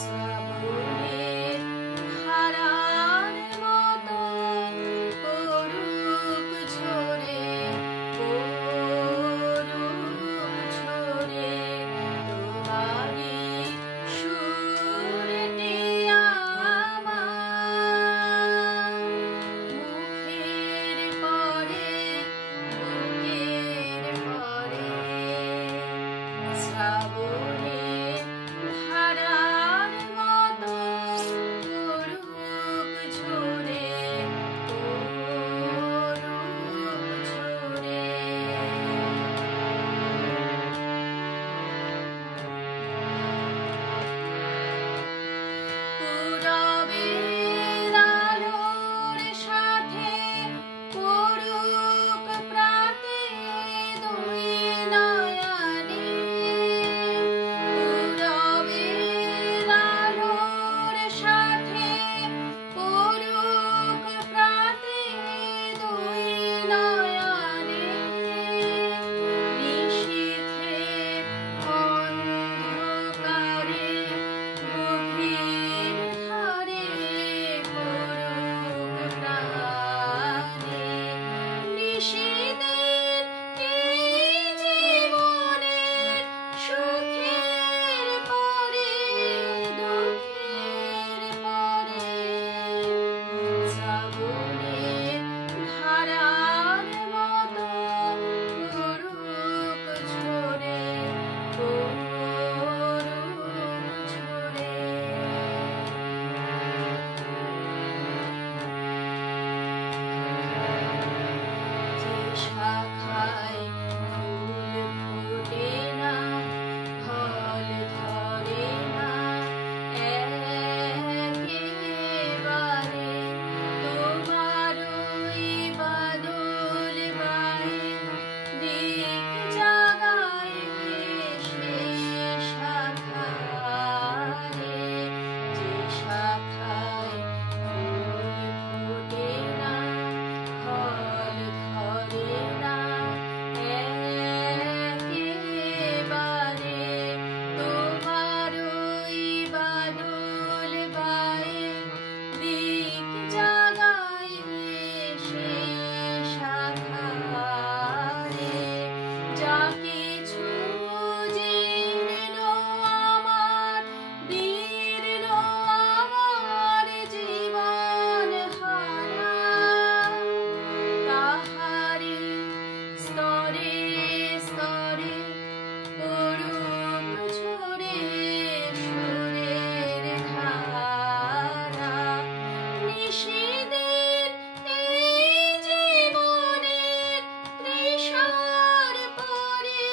শ্রাবণের ধারার মতো পড়ুক ঝরে, পড়ুক ঝরে তোমারই সুরটি আমার মুখের পরে, বুকের পরে। শ্রাবণের ধারার মতো পড়ুক ঝরে, পড়ুক ঝরে। পূরবের আলোর সাথে পড়ুক প্রাতে দুই নয়নে। পূরবের আলোর সাথে পড়ুক প্রাতে দুই নয়নে। নিশীথের অন্ধকারে গভীর ধারে পড়ুক প্রাণে। নিশীথের এই জীবনের সুখের পরে, দুঃখের পরে। শ্রাবণের ধারার মতো পড়ুক ঝরে, পড়ুক ঝরে। যে শাখায় ফুল ফোটে না, ফল ধরে না একেবারে, তোমারই বাদল বায়ে দিক জাগায় সেই শাখারে। যে শাখায় ফুল ফোটে না, ফল ধরে না একেবারে, তোমারই বাদল বায়ে দিক জাগায় সেই শাখারে। যা কিছু জীর্ণ আমার, দীর্ণ আমার জীবন হারা, তাহারি স্তরে স্তরে পড়ুক ঝরে সুরের ধারা। নিশীথের এই জীবনের তৃষার পরে,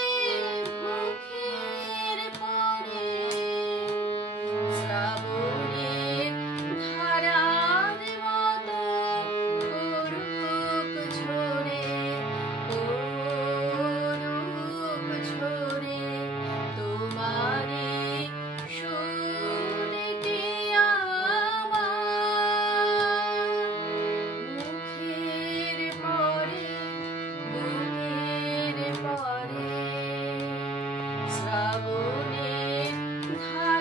মুখের পরে। শ্রাবণের ধারার মতো পড়ুক ঝরে, পড়ুক ঝরে তোমারই সুরটি আমার মুখের পরে, বুকের পরে। শ্রাবণের ধারা